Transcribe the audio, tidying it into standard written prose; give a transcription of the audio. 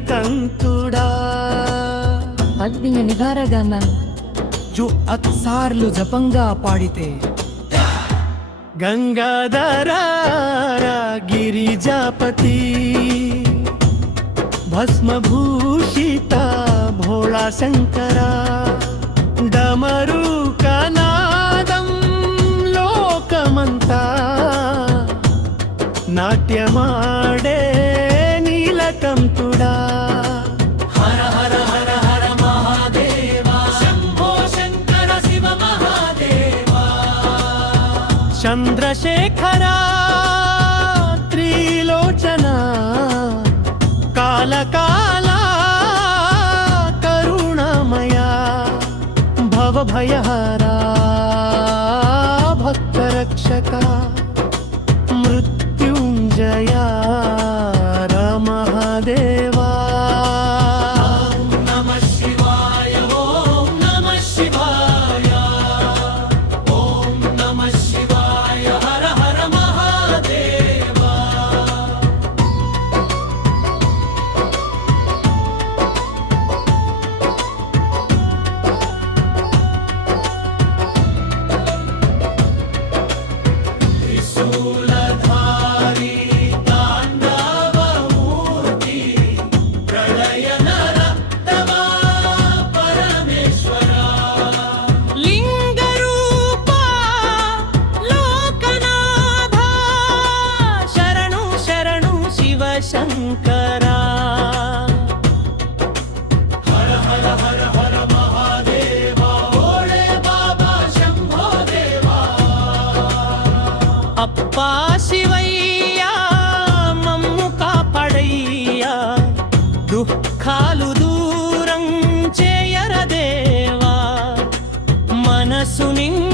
నీలకంఠుడా అగ్నియ నిగారగాన జో అత్సార్లు జపంగా పాడితే గంగాధర గిరిజాపతి భస్మభూషిత భోళా శంకర డమరుకనాదం లోకమంతా నాట్యమాడే నీలకంఠుడా హర హర హర హర మహాదేవ శంభో శంకర శివ మహాదేవ చంద్రశేఖర త్రిలోచన కాలకాల కరుణమయ భవభయహరా భక్తరక్షక మృత్యుంజయ మహాదేవా నమ శివాయ ఓం నమ శివాయ ఓం నమ శివాయ హర హర మహాదేవా త్రిశూలధారి తాండవమూర్తి ప్రళయనరత్తమా పరమేశ్వర లింగరూపా లోకనాథ శరణు శరణు శివ శంకరా హర హర హర హర మహాదేవ భోళే బాబా శంభో దేవా అప్పా శివయ్యా మమ్ము కాపాడయ్యా దుఃఖాలు దూరం చేయరదేవా మనసు నిండా